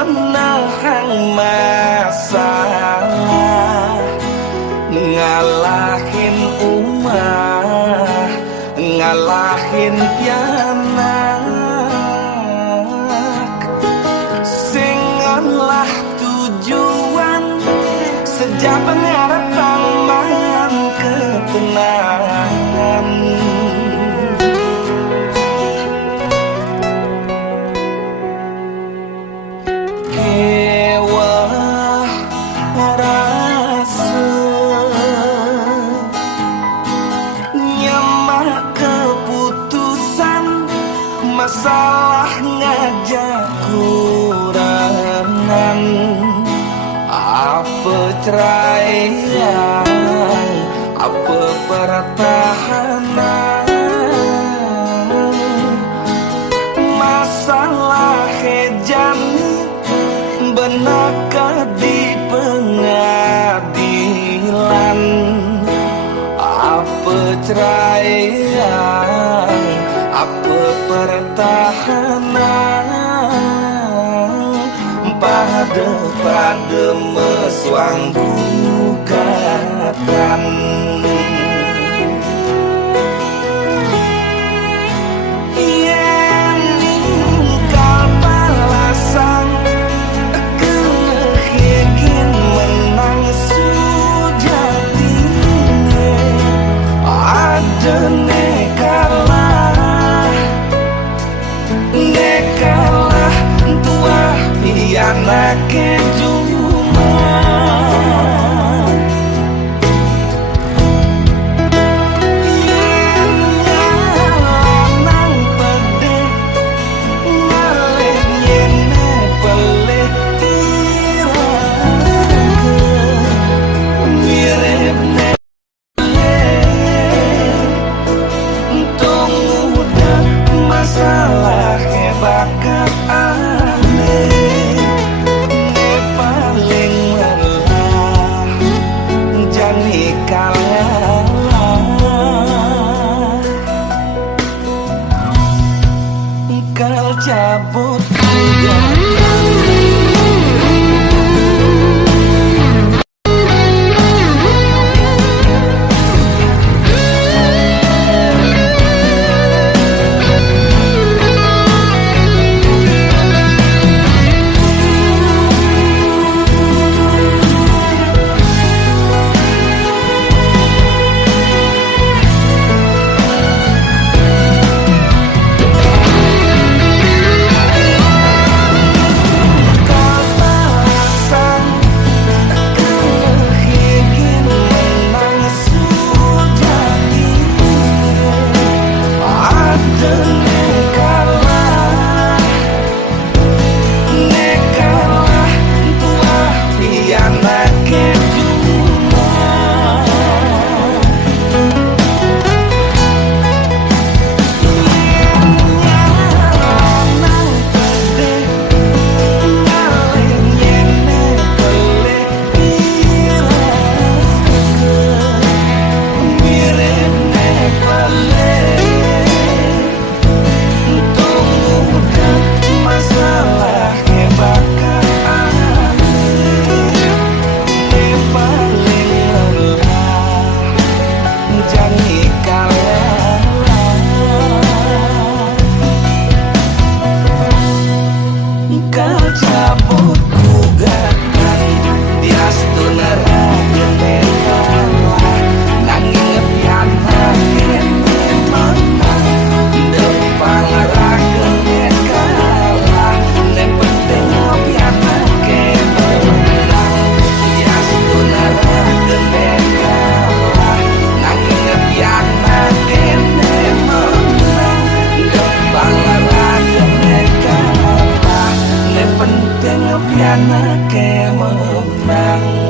menahan masalah, ngalahin umah, ngalahin pianak. Sing lah tujuan sejak pengharapan mangan ketenangan. Kewah rasa nyamak keputusan, masalah ngajak kurangan. Apa ceraian, apa pertahanan, masalah hejani benakah di pengadilan. Apa ceraian, apa pertahanan, pada meswang gugatan. Yen ninggal balasan ingin menang sujatine, ada nekalah tua pianak cuma. Yen nyalanang pedih ngalih nyene pelih masalah bakat aneh, ne paling lelah jani kalah. Kal cabut anaknya menang.